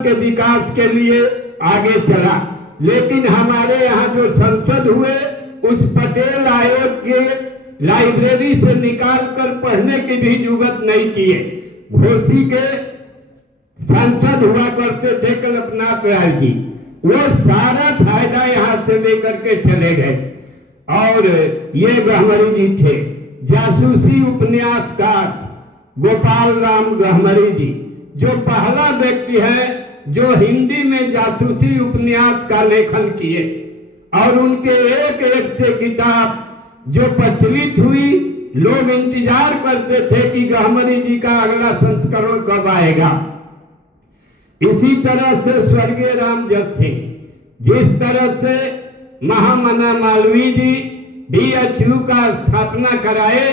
के विकास के लिए आगे चला। लेकिन हमारे यहाँ जो संसद हुए उस पटेल आयोग के लाइब्रेरी से निकाल कर पढ़ने की भी जुगत नहीं किए। घोसी के सांसद हुआ करते थे कल्पनाथ राय जी, वो सारा फायदा यहाँ से लेकर के चले गए। और ये गहमरी जी थे, जासूसी उपन्यासकार गोपाल राम गहमरी जी, जो पहला व्यक्ति है जो हिंदी में जासूसी उपन्यास का लेखन किए। और उनके एक एक से किताब जो प्रचलित हुई, लोग इंतजार करते थे कि गहमरी जी का अगला संस्करण कब आएगा। इसी तरह से स्वर्गीय रामजस सिंह, जिस तरह से महामना मालवीय जी BHU का स्थापना कराए,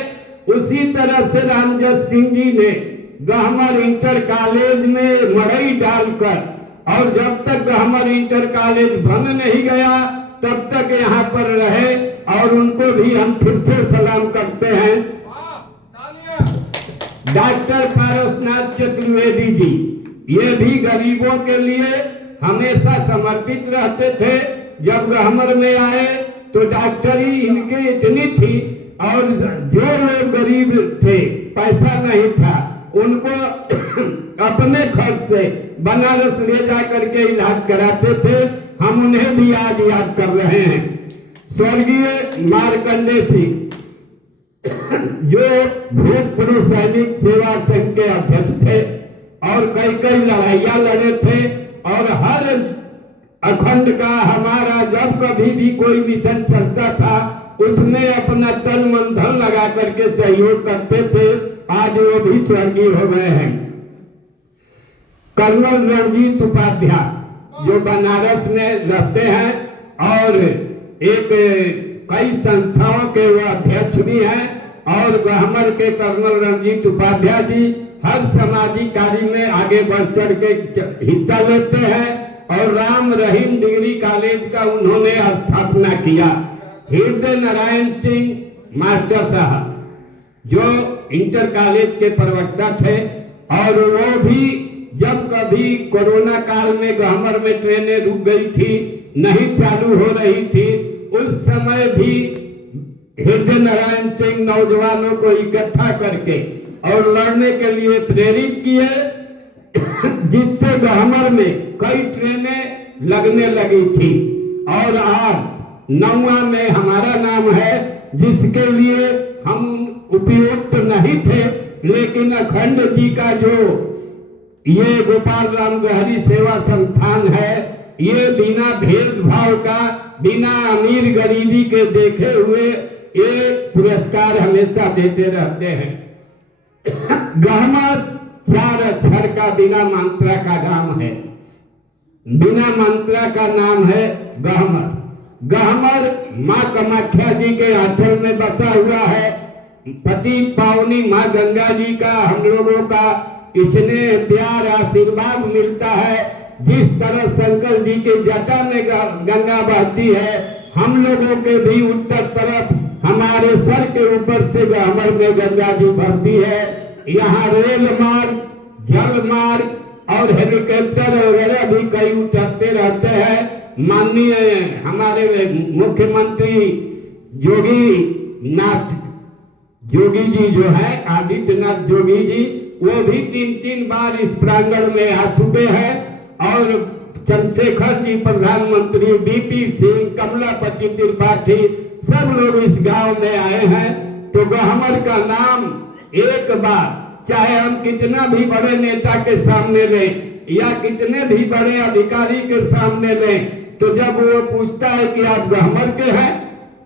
उसी तरह से रामजस सिंह जी ने गहमर इंटर कॉलेज में मड़ई डालकर, और जब तक गहमर इंटर कॉलेज बन नहीं गया तब तक यहाँ पर रहे। और उनको भी हम फिर से सलाम करते हैं। डॉक्टर पारसनाथ चतुर्वेदी जी, ये भी गरीबों के लिए हमेशा समर्पित रहते थे। जब गहमर में आए तो डॉक्टरी इनके इतनी थी, और जो लोग गरीब थे, पैसा नहीं था, उनको अपने खर्च से बनारस ले जा करके इलाज कराते थे। हम उन्हें भी आज याद कर रहे हैं। स्वर्गीय मार्कंडे सिंह, जो भूतपूर्व सैनिक सेवा संघ के अध्यक्ष थे और कई कई लड़ाइयां लड़े थे, और हर अखंड का हमारा जब कभी भी कोई मिशन चलता था उसमें अपना तन मन धन लगा करके सहयोग करते थे। आज वो भी स्वर्गीय हो गए हैं। कर्नल रणजीत उपाध्याय, जो बनारस में रहते हैं और एक कई संस्थाओं के वो अध्यक्ष भी हैं, और गहमर के कर्नल रणजीत उपाध्याय जी हर सामाजिक कार्य में आगे बढ़ चढ़ के हिस्सा लेते हैं। और राम रहीम डिग्री कॉलेज का उन्होंने स्थापना किया। हृदय नारायण सिंह मास्टर साहब, जो इंटर कॉलेज के प्रवक्ता थे, और वो भी जब कभी कोरोना काल में गहमर में ट्रेनें रुक गई थी, नहीं चालू हो रही थी, उस समय भी हृदय नारायण सिंह नौजवानों को इकट्ठा करके और लड़ने के लिए प्रेरित किए, जिससे गहमर में कई ट्रेनें लगने लगी थी। और आज 9वां में हमारा नाम है, जिसके लिए हम उपयुक्त नहीं थे, लेकिन अखंड जी का जो ये गोपाल राम गहरी सेवा संस्थान है, ये बिना भेदभाव का, बिना अमीर गरीबी के देखे हुए ये पुरस्कार हमेशा देते रहते हैं। गहमर 4 अक्षर का बिना मंत्रा का नाम है, बिना मंत्रा का नाम है गहमर। गहमर माँ कामाख्या जी के आंचल में बसा हुआ है। पति पावनी माँ गंगा जी का हम लोगों का इतने प्यार आशीर्वाद मिलता है। जिस तरह शंकर जी के जटा में गंगा बहती है, हम लोगों के भी उत्तर तरफ हमारे सर के ऊपर से गहमर में गंगा जी बहती है। यहाँ रेल मार्ग, जल मार्ग और हेलीकॉप्टर वगैरह भी कई उतरते रहते हैं। माननीय हमारे मुख्यमंत्री जोगी जी जो है, आदित्यनाथ जोगी जी, वो भी 3 बार इस प्रांगण में आ चुके हैं। और चंद्रशेखर जी प्रधानमंत्री, BP सिंह, कमलापति त्रिपाठी, सब लोग इस गांव में आए हैं। तो गहमर का नाम एक बार, चाहे हम कितना भी बड़े नेता के सामने लें या कितने भी बड़े अधिकारी के सामने लें, तो जब वो पूछता है कि आप गहमर के हैं,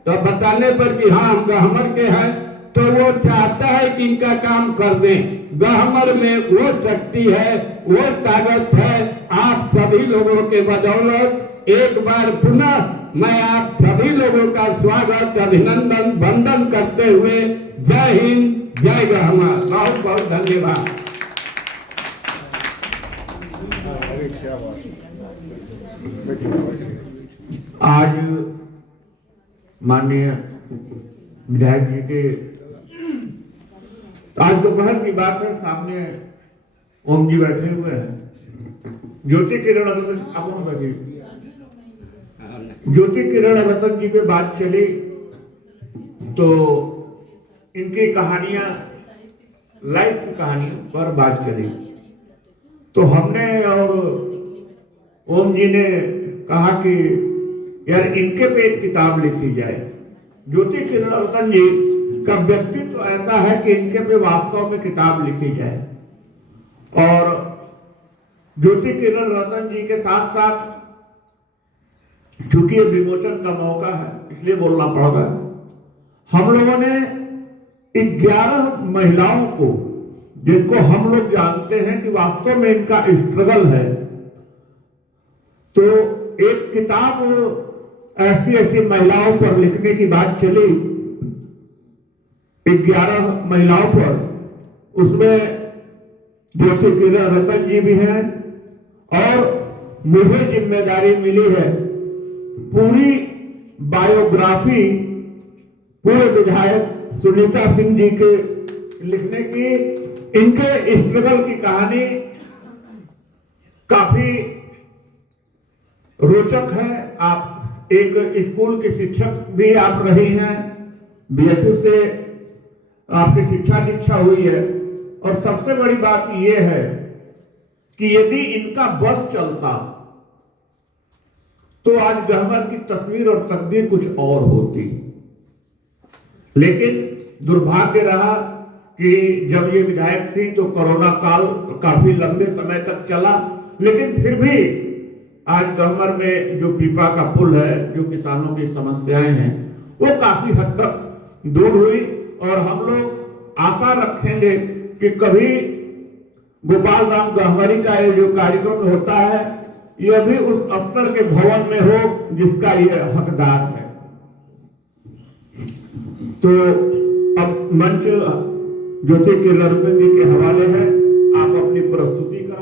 तो बताने पर कि हाँ हम गहमर के हैं, तो वो चाहता है कि इनका काम कर दें। गहमर में वो शक्ति है, वो ताकत है। आप सभी लोगों के बदौलत एक बार पुनः मैं आप सभी लोगों का स्वागत, अभिनंदन, वंदन करते हुए जय हिंद, जय गहमर, बहुत बहुत धन्यवाद। आज माननीय विधायक जी के आज दोपहर की बात है, सामने ओम जी बैठे हुए हैं। ज्योति किरण रतन ज्योति किरण रतन जी पे बात चली तो इनकी कहानियां, लाइफ की कहानियों पर बात चली तो हमने और ओम जी ने कहा कि यार इनके पे एक किताब लिखी जाए। ज्योति किरण रतन जी का व्यक्तित्व तो ऐसा है कि इनके पे वास्तव में किताब लिखी जाए। और ज्योति किरण रतन जी के साथ साथ, चूंकि ये विमोचन का मौका है इसलिए बोलना पड़ेगा, हम लोगों ने 11 महिलाओं को, जिनको हम लोग जानते हैं कि वास्तव में इनका स्ट्रगल है, तो एक किताब ऐसी ऐसी महिलाओं पर लिखने की बात चली, 11 महिलाओं पर। उसमें ज्योति किरण रतन जी भी हैं और मुझे जिम्मेदारी मिली है पूरी बायोग्राफी पूर्व विधायक सुनीता सिंह जी के लिखने की। इनके स्ट्रगल की कहानी काफी रोचक है। आप एक स्कूल की शिक्षक भी आप रही हैं, बीएचयू से आपकी शिक्षा दीक्षा हुई है, और सबसे बड़ी बात यह है कि यदि इनका बस चलता तो आज गहवर की तस्वीर और तकदीर कुछ और होती। लेकिन दुर्भाग्य रहा कि जब ये विधायक थी तो कोरोना काल काफी लंबे समय तक चला, लेकिन फिर भी आज गहवर में जो पीपा का पुल है, जो किसानों की समस्याएं हैं, वो काफी हद तक दूर हुई। और हम लोग आशा रखेंगे कि कभी गोपाल राम गहवरी का ये जो कार्यक्रम होता है, यह भी उस स्तर के भवन में हो जिसका ये हकदार है। तो अब मंच ज्योति किरण रतन जी के हवाले है। आप अपनी प्रस्तुति का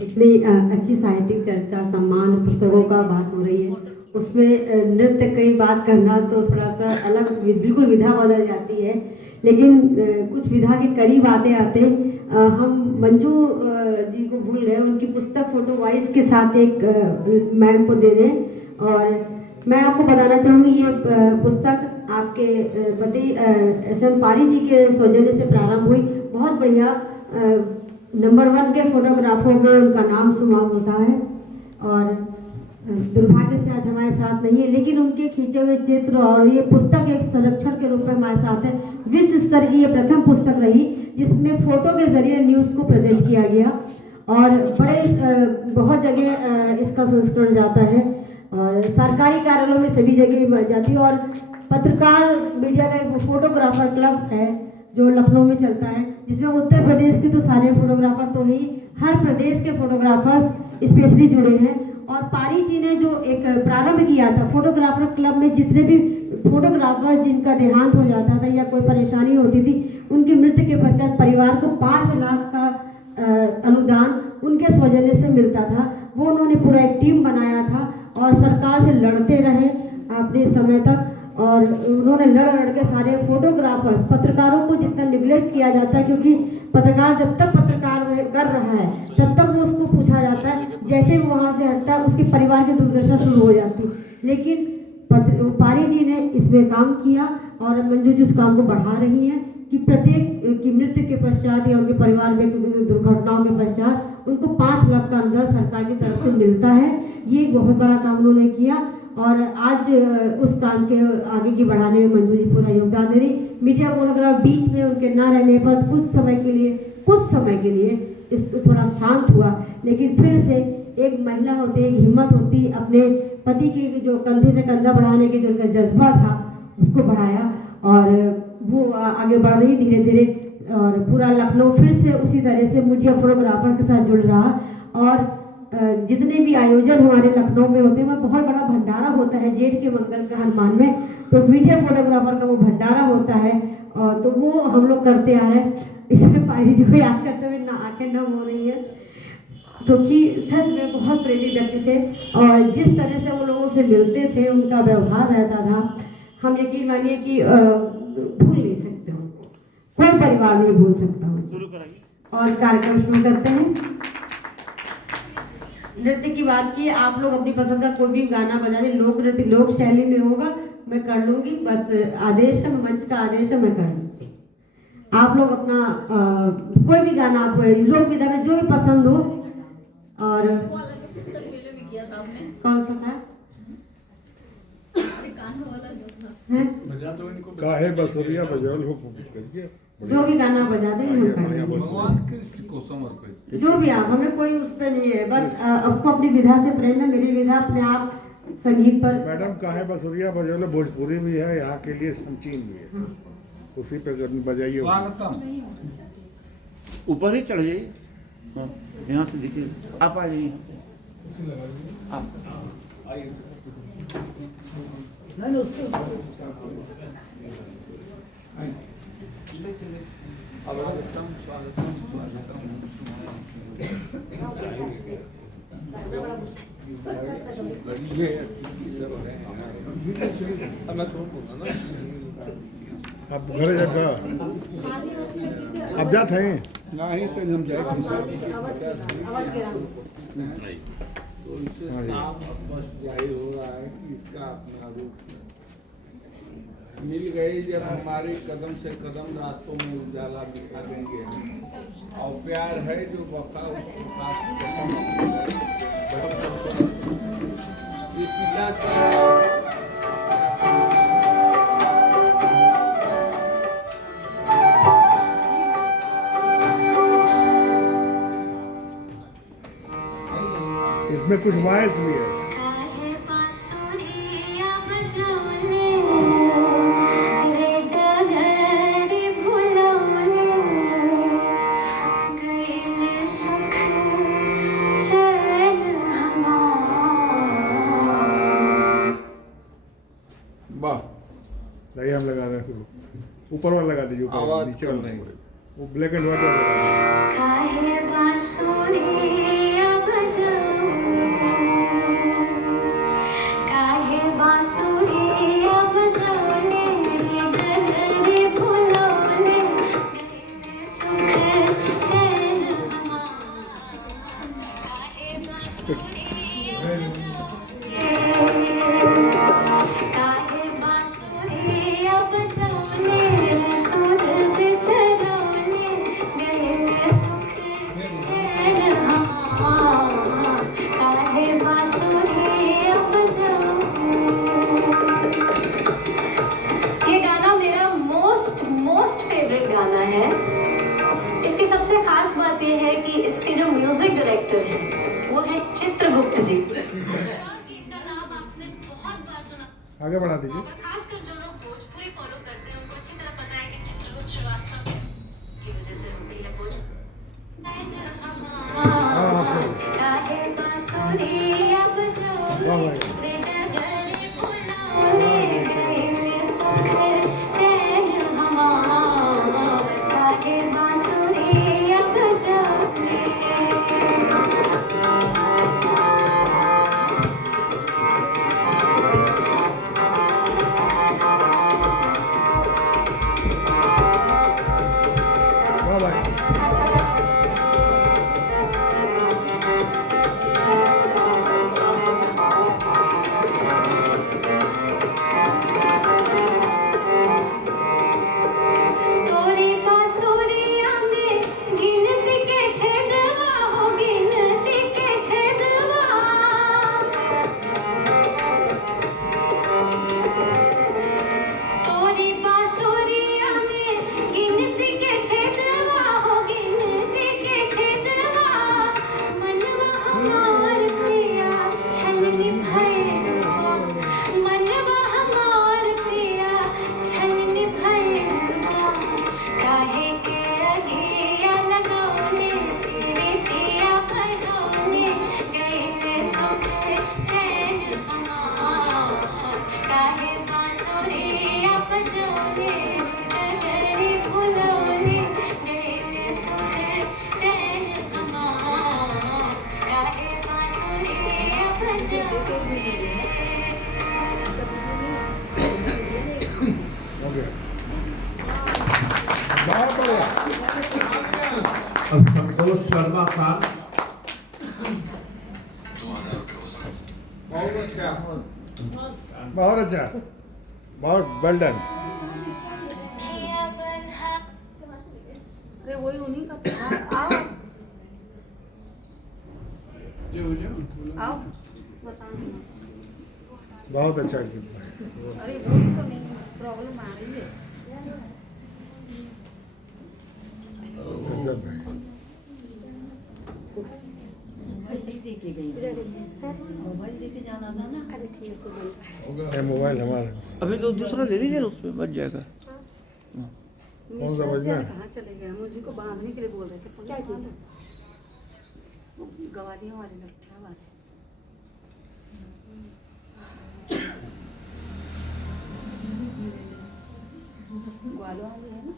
इतनी अच्छी साहित्यिक चर्चा, सम्मान, पुस्तकों का बात हो रही है, उसमें नृत्य की बात करना तो थोड़ा सा अलग, बिल्कुल विधा बदल जाती है। लेकिन कुछ विधा के करीब आते आते हम मंजू जी को भूल गए। उनकी पुस्तक फोटो वॉइस के साथ एक मैम को दे दें। और मैं आपको बताना चाहूँगी, ये पुस्तक आपके पति SM पारी जी के सौजन्य से प्रारंभ हुई। बहुत बढ़िया, नंबर 1 के फोटोग्राफरों में उनका नाम शुमार होता है। और दुर्भाग्य से आज हमारे साथ नहीं है, लेकिन उनके खींचे हुए चित्र और ये पुस्तक एक संरक्षण के रूप में हमारे साथ है। विश्व स्तर की ये प्रथम पुस्तक रही जिसमें फोटो के जरिए न्यूज़ को प्रेजेंट किया गया, और बड़े बहुत जगह इसका संस्करण जाता है और सरकारी कार्यालयों में सभी जगह जाती है। और पत्रकार मीडिया का एक फोटोग्राफर क्लब है जो लखनऊ में चलता है, जिसमें उत्तर प्रदेश के तो सारे फोटोग्राफर तो ही, हर प्रदेश के फोटोग्राफर्स स्पेशली जुड़े हैं। और पारी जी ने जो एक प्रारंभ किया था फोटोग्राफर क्लब में, जितने भी फोटोग्राफर्स जिनका देहांत हो जाता था या कोई परेशानी होती थी, उनकी मृत्यु के पश्चात परिवार को 5 लाख का अनुदान उनके सौजन्य से मिलता था। वो उन्होंने पूरा एक टीम बनाया था और सरकार से लड़ते रहे अपने समय तक। और उन्होंने लड़ के सारे फोटोग्राफर्स, पत्रकारों को जितना निगलेक्ट किया जाता है, क्योंकि पत्रकार जब तक पत्रकार कर रहा है तब तक वो उसको पूछा जाता है, जैसे वो वहाँ से हटता है उसके परिवार की दुर्दशा शुरू हो जाती। लेकिन पारी जी ने इसमें काम किया और मंजू जी उस काम को बढ़ा रही हैं कि प्रत्येक की मृत्यु के पश्चात या उनके परिवार में दुर्घटनाओं के पश्चात उनको 5 लाख का अनुदान सरकार की तरफ से मिलता है। ये एक बहुत बड़ा काम उन्होंने किया और आज उस काम के आगे की बढ़ाने में मंजू जी पूरा योगदान दे रही। मीडिया फोटोग्राफ बीच में उनके ना रहने पर कुछ समय के लिए इस थोड़ा शांत हुआ, लेकिन फिर से एक महिला होती, एक हिम्मत होती, अपने पति की जो कंधे से कंधा बढ़ाने की जो उनका जज्बा था उसको बढ़ाया और वो आगे बढ़ रही धीरे धीरे। और पूरा लखनऊ फिर से उसी तरह से मीडिया फोटोग्राफर के साथ जुड़ रहा। और जितने भी आयोजन हमारे लखनऊ में होते हैं वहाँ बहुत बड़ा भंडारा होता है जेठ के मंगल का हनुमान में, तो मीडिया फोटोग्राफर का वो भंडारा होता है और तो वो हम लोग करते आ रहे हैं। इसमें पारी जी को याद करते हुए ना आंखें नम हो रही है, क्योंकि सच में बहुत प्रेमी व्यक्ति थे और जिस तरह से वो लोगों से मिलते थे, उनका व्यवहार रहता था, हम यकीन मानिए कि भूल नहीं सकते उनको। कोई परिवार नहीं भूल सकता हूँ। शुरू कराइए। और कार्यक्रम शुरू करते हैं। नृत्य की बात की, आप लोग अपनी पसंद का कोई भी गाना बजा दें, लोक नृत्य लोक शैली में होगा, मैं कर लूंगी, बस आदेश है, मंच का आदेश है, मैं कर लूंगी। आप लोग अपना कोई भी गाना आप लोक विधा में जो भी पसंद हो। और कौन सा था? काहे बसुरिया बजौल हो करके जो भी गाना बजा दें हम कर बढ़िया लेंगे। बोल को समर्पित जो भी आप, हमें कोई उस पर नहीं है, बस आपको अपनी विधा से प्रेम है। मेरी विधा अपने आप संगीत पर। मैडम काहे बसुरिया बजौल भोजपुरी भी है, यहाँ के लिए संचीन भी है, उसी पे बजाइए। स्वागतम। ऊपर ही चढ़ जाइए। हाँ, यहाँ से देखिए, आप आ जाइए। आप नहीं नहीं उसको स्वागतम स्वागतम स्वागतम। अब घर जगह अब जाते हैं नहीं तो हम जाए तो इससे हाँ जी। साफ स्पष्ट जाहिर हो रहा है कि इसका अपना रूप मिल गए जब हमारे कदम से कदम रास्तों में उजाला दिखा देंगे और प्यार है जो वफा ये पिता से इसमें कुछ वॉइस भी है। वाह लगाइए, हम लगा रहे हैं। ऊपर वाला लगा दीजिए, ऊपर वाला, आवाज नीचे वाला कम नहीं, करो। वो ब्लैक एंड व्हाइट वाला लगा ये गाना मेरा मोस्ट फेवरेट गाना है। इसकी सबसे खास बात ये है कि इसके जो म्यूजिक डायरेक्टर हैं वो है चित्रगुप्त जी। गीत का नाम आपने बहुत बार सुना आगे बढ़ा दीजिए। होगा, खासकर जो लोग भोजपुरी फॉलो करते हैं उनको अच्छी तरह पता है कि चित्रगुप्त श्रीवास्तव की वजह से होती है बोल। हाँ आपसे वाह भाई। प्रमोद शर्मा खान। बहुत अच्छा। बहुत अच्छा, बहुत वेल डन। अरे वही उन्हीं का त्योहार। आओ आओ बताओ। बहुत अच्छा गीत भाई, अरे वही तो नहीं प्रॉब्लम आ रही है। गजब भाई। मोबाइल लेके जाना था ना। अरे ठीक है ये मोबाइल हमारा। अभी तो दूसरा ले लीजिए ना, उसमें बच जाएगा। कौन सा बजना है? कहाँ चले गए? मुझे को बांधने के लिए बोल रहे थे। क्या चीज? गवादियों वाले लट्ठा वाले। ग्वालों वाले है ना?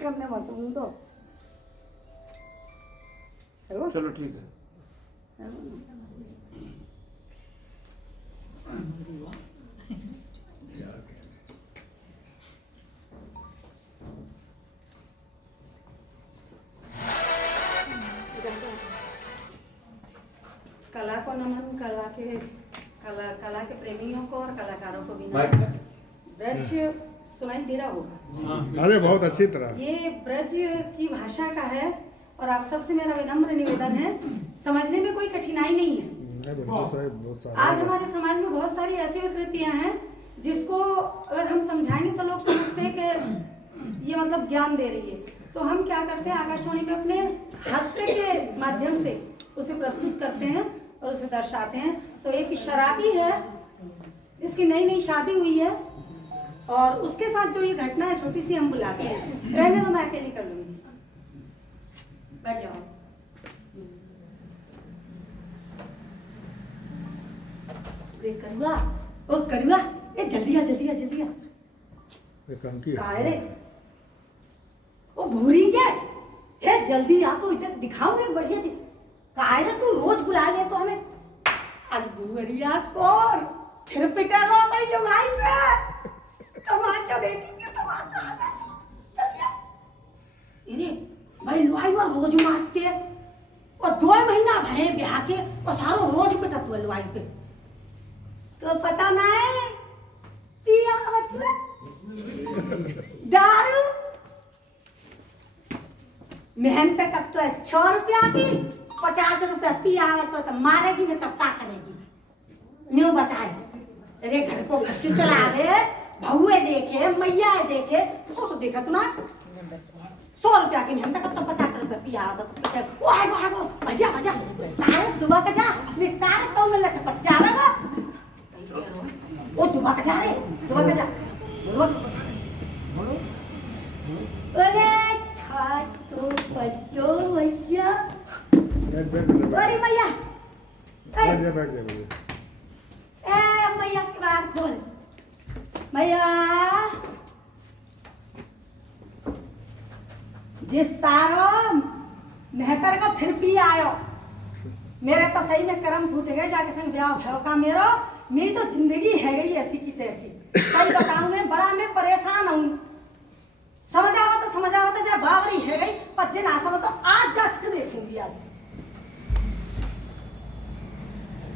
करने मत हूँ तो। चलो ठीक है। कला को नमन, कला के प्रेमियों को और कलाकारों को भी भाई, नमन। ब्रज सुनाई दे रहा होगा। अरे बहुत अच्छी तरह। ये ब्रज की भाषा का है और आप सबसे मेरा विनम्र निवेदन है, समझने में कोई कठिनाई नहीं है। बहुत सारे आज हमारे समाज में बहुत सारी ऐसी विकृतियां हैं जिसको अगर हम समझाएंगे तो लोग समझते हैं कि ये मतलब ज्ञान दे रही है। तो हम क्या करते हैं, आकाशवाणी में अपने हास्य के माध्यम से उसे प्रस्तुत करते हैं और उसे दर्शाते हैं। तो एक शराबी है जिसकी नई नई शादी हुई है और उसके साथ जो ये घटना है छोटी सी हम बुलाते हैं। रहने दो, मैं अकेली कर लूंगी। बैठ जाओ। करुआ, ओ करुआ, ये जल्दी आ जल्दी आ जल्दी आ। ये कहाँ की कहाँ है रे? ओ भूरी क्या? है जल्दी आ, तो इधर दिखाऊं एक बढ़िया चीज। कहाँ है रे? तू रोज बुला ले तो हमें। आज भूरिया कौन? फिर पिटा रहा भाई लोग आई पे। तमाचा देखेंगे, तमाचा आ जा। जल्दी आ। इरे भाई लोहाई वो रोज मारते हैं और 2 महीना भरे ब्याह के और सारो रोज पिटत हुए लोहाई पे। तो पता ना है पिया दारू मेहनत का तो है 6 रुपया की 50 रुपया पिया तो मारेगी नहीं, तब क्या करेगी? न्यू बताए। अरे घर को घर के चलावे, बहुए देखे, मैया देखे, तो देखा तू ना 100 रुपया की मेहनत का तो 50 रुपया पिया तो आगो भजा भजा सारे दुबा का जा सारे तो में लट बच्चा लगा। ओ दुबा का जा रे, दुबा का जा। बोलो अरे खातो पट्टो भैया। अरे भैया बैठ जा। ए भैया की बात खोल भैया। जिस सारो मेहतर को फिर भी आयो, मेरे तो सही में कर्म फूट गए जाके संग ब्याह भयो का मेरो। मेरी तो जिंदगी है गई ऐसी की तैसी। सही बताऊं मैं बड़ा मैं परेशान हूँ। समझ आवा तो जब बावरी है गई पच्चे ना समझ तो आज जा फिर देखूंगी। आज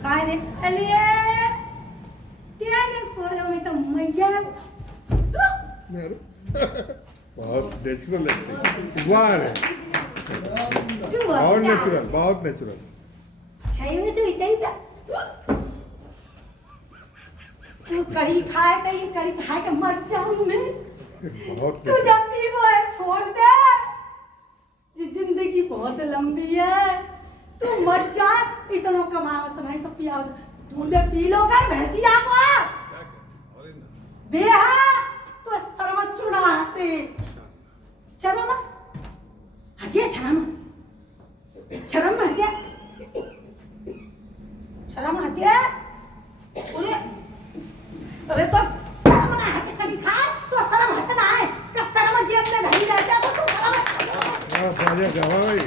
काय रे अलिए क्या ने कोलो में तो मैया बहुत नेचुरल एक्टिंग। वाह रे, बहुत नेचुरल, बहुत नेचुरल। छई में तो इतना ही तू कड़ी खाए तो ही कड़ी खाए के मर जाऊं मैं। बहुत तू जब भी वो है छोड़ दे, जी जिंदगी बहुत लंबी है। तू मत जा, इतना कमावत नहीं तो पिया दूध पी लो कर भैंसिया को बेहा तो शर्म चुड़ाते शर्म हटिया शर्म हटिया अरे तो शर्म ना हटे कभी खा तो शर्म हट ना है का शर्म जेब में नहीं रहता तो शर्म भाई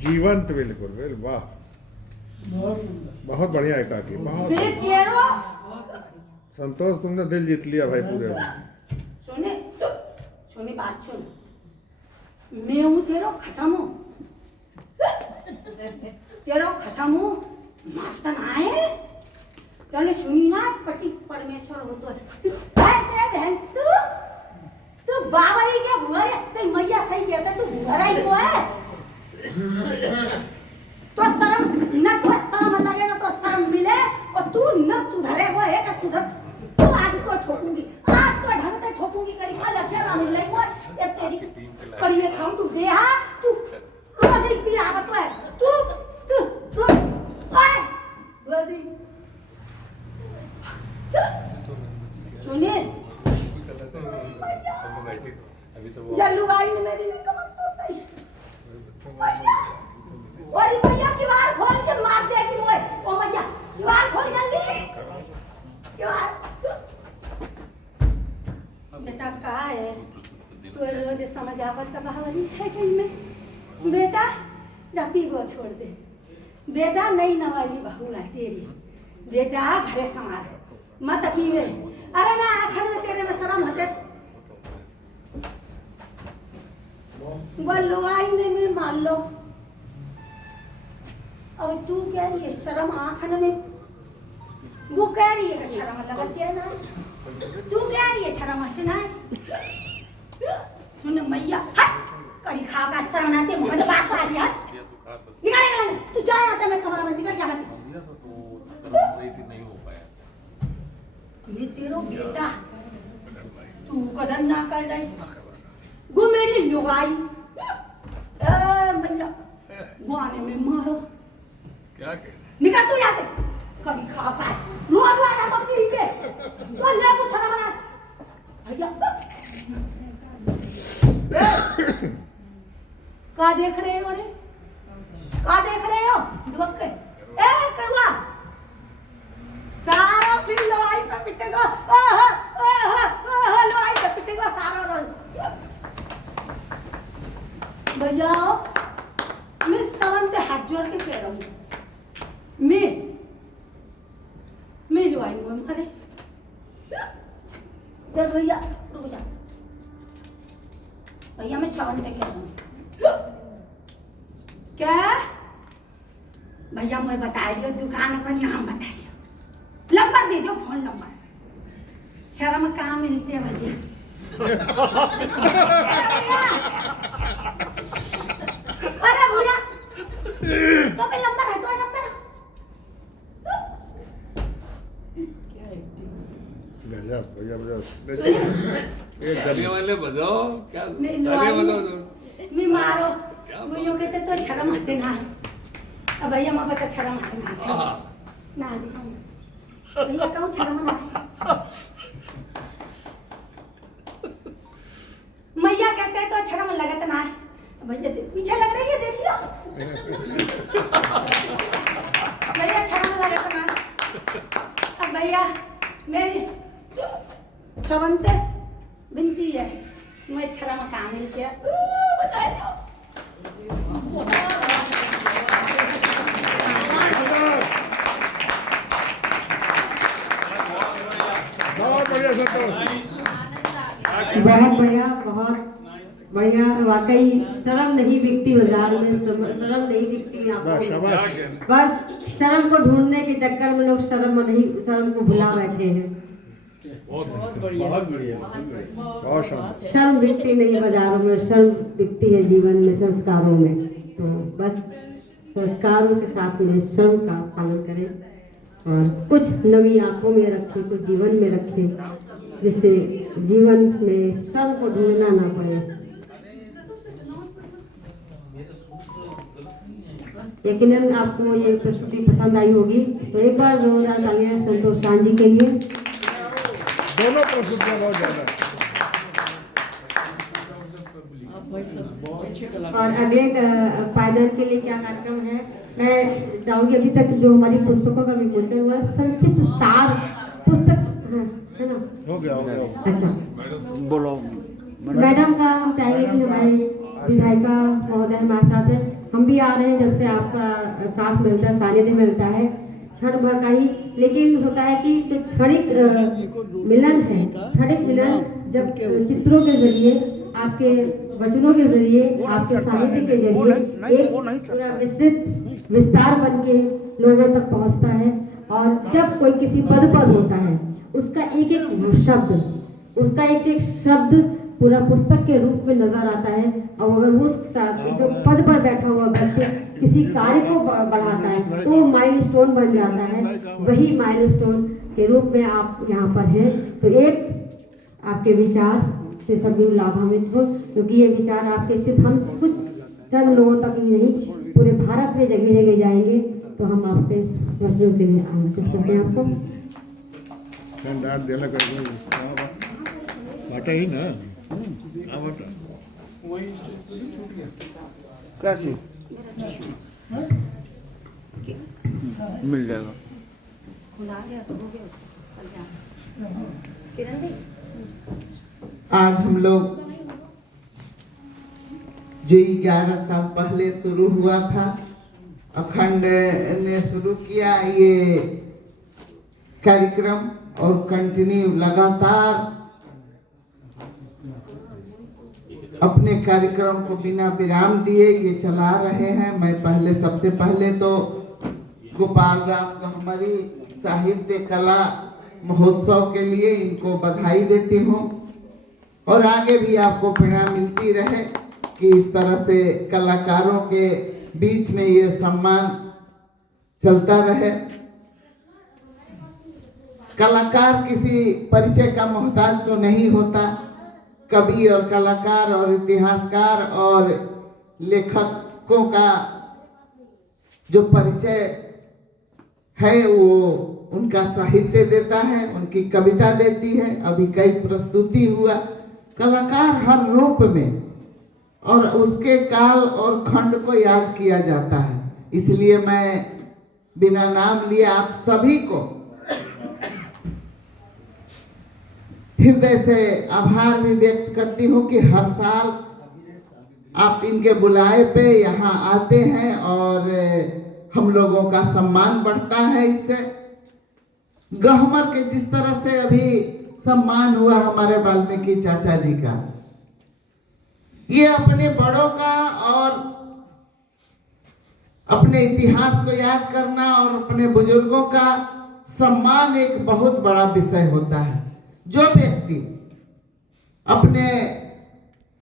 जीवंत बिल्कुल वाह, बहुत बढ़िया एकाकी, बहुत मेरे तेरो संतोष, तुमने दिल जीत लिया भाई पूरे। सुने तो सुनी बात सुन, मैं हूँ तेरो खचामू, तेरो खचामू मातन आए तने सुनी ना पति परमेश्वर हो तो बहन तू बाबरी के भुअरे तो मैया सही कहता तू भुअरा ही तो है। तो शर्म न तो शर्म लगेगा तो शर्म मिले और तू न सुधरे वो है का सुधर तू आज तो ठोकूंगी, आज तो ढंग से ठोकूंगी करी खा लच्छा ना मिल रही वो ये तेरी करी में खाऊं तू बेहा तू रोज एक पी आवत है तू ओए बदी सुनिए जल्लू भाई ने मेरी ने कमर तोड़ दी और ये भैया किवाड़ खोल के मार देगी मोए ओ भैया किवाड़ खोल जल्दी किवाड़ बेटा का है तू रोज समझ आवत का बहावनी है कि में बेटा जा पी वो छोड़ दे बेटा नई नवाली बहू है तेरी बेटा घरे संभाल मत पीवे अरे ना आखिर में तेरे में शर्म हटे बोलो आई ने में मान लो अब तू कह रही है शर्म आखन में वो कह रही है शर्म लगती है ना तू कह रही है शर्म हटे ना सुन मैया हट कड़ी खा का शर्म ना ते मुंह में बात आ रही है निकाल तू जा आता मैं कमरा में निकल जा ये तेरो बेटा तू कदम ना कर रही गो मेरी लुगाई भैया गुआने में मारो क्या कह निकल तू यहाँ से कभी खाता है रोज आ जाता पी के तो ले को सना बना भैया का देख रहे हो रे का देख रहे हो दुबक्के ए करुआ सारा फिर लड़ाई पे पिटेगा लड़ाई पे पिटेगा सारा भैया मैं सवन पे हाथ जोड़ के कह रहा हूँ मैं लड़ाई में मारे भैया रुक जा भैया मैं सवन पे कह रहा हूँ क्या भैया मैं बता दियो दुकान का नाम बता दियो नंबर दे दो फोन नंबर शर्म कहाँ मिलती है भैया अरे भैया तो पे नंबर है तो नंबर गजब भैया अरे वाले बजाओ क्या मैं अरे लड़ाई बताओ मैं मारो भैया कहते तो शर्म हटे ना अब भैया माँ बता शर्म हटे ना ना जी भैया कहूँ शर्म ना मैया कहते हैं तो शर्म लगत ना भैया पीछे लग रही है देखियो भैया शर्म लगत ना अब भैया मेरी चवंते बिनती है मैं शर्म काम मिल के बताए तो बहुत बढ़िया संतोष बहुत बढ़िया वाकई शर्म नहीं दिखती बाजार में शर्म नहीं दिखती आंखों में। शाबाश बस शर्म को ढूंढने के चक्कर में लोग शर्म को भुला बैठे हैं। बहुत शानदार शर्म दिखती नहीं बाजारों में, शर्म दिखती है जीवन में, संस्कारों में। तो बस संस्कारों के साथ में शर्म का पालन करें और कुछ नवी आंखों में रखें, कुछ जीवन में रखें, जिससे जीवन में शर्म को ढूंढना ना पड़े। यकीनन आपको ये प्रस्तुति पसंद आई होगी, तो एक बार जोरदार तालियां संतोष शान जी के लिए। दोनों प्रस्तुतियां बहुत ज्यादा और अगले पायदान के लिए क्या कार्यक्रम है, मैं चाहूंगी अभी तक जो हमारी पुस्तकों का विमोचन हुआ संक्षिप्त सार पुस्तक है ना, हो गया अच्छा बोलो मैडम का हम चाहेंगे कि हमारे विधायिका महोदय हमारे साथ है, हम भी आ रहे हैं जब से आपका साथ मिलता है, सानिध्य मिलता है, क्षण भर का ही, लेकिन होता है कि जो क्षणिक मिलन है, क्षणिक मिलन जब चित्रों के जरिए, आपके वचनों के जरिए, आपके साहित्य के जरिए एक पूरा विस्तृत विस्तार बन के लोगों तक पहुंचता है। और जब कोई किसी पद पर होता है, उसका एक एक शब्द, उसका एक एक शब्द पूरा पुस्तक के रूप में नजर आता है। और अगर उस जो पद पर बैठा हुआ व्यक्ति किसी कार्य को बढ़ाता है तो वो माइलस्टोन बन जाता है। वही माइलस्टोन के रूप में आप यहाँ पर हैं। तो एक आपके विचार से सभी लाभान्वित हो, क्योंकि ये विचार आपके सिर्फ हम कुछ चंद लोगों तक ही नहीं, पूरे भारत में जगह जगह जाएंगे। तो हम आपके वचनों के लिए आमंत्रित करते हैं आपको। देना कर बाटा ही ना क्या चीज मिल जाएगा। आज हम लोग जो 11 साल पहले शुरू हुआ था, अखंड ने शुरू किया ये कार्यक्रम और कंटिन्यू लगातार अपने कार्यक्रम को बिना विराम दिए ये चला रहे हैं। मैं सबसे पहले तो गोपाल राम गहमरी साहित्य कला महोत्सव के लिए इनको बधाई देती हूँ, और आगे भी आपको प्रेरणा मिलती रहे कि इस तरह से कलाकारों के बीच में ये सम्मान चलता रहे। कलाकार किसी परिचय का मोहताज तो नहीं होता। कवि और कलाकार और इतिहासकार और लेखकों का जो परिचय है वो उनका साहित्य देता है, उनकी कविता देती है। अभी कई प्रस्तुति हुआ, कलाकार हर रूप में और उसके काल और खंड को याद किया जाता है। इसलिए मैं बिना नाम लिए आप सभी को हृदय से आभार भी व्यक्त करती हूँ कि हर साल आप इनके बुलाए पे यहाँ आते हैं और हम लोगों का सम्मान बढ़ता है। इससे गहमर के जिस तरह से अभी सम्मान हुआ हमारे वाल्मीकि चाचा जी का, ये अपने बड़ों का और अपने इतिहास को याद करना और अपने बुजुर्गों का सम्मान एक बहुत बड़ा विषय होता है। जो व्यक्ति अपने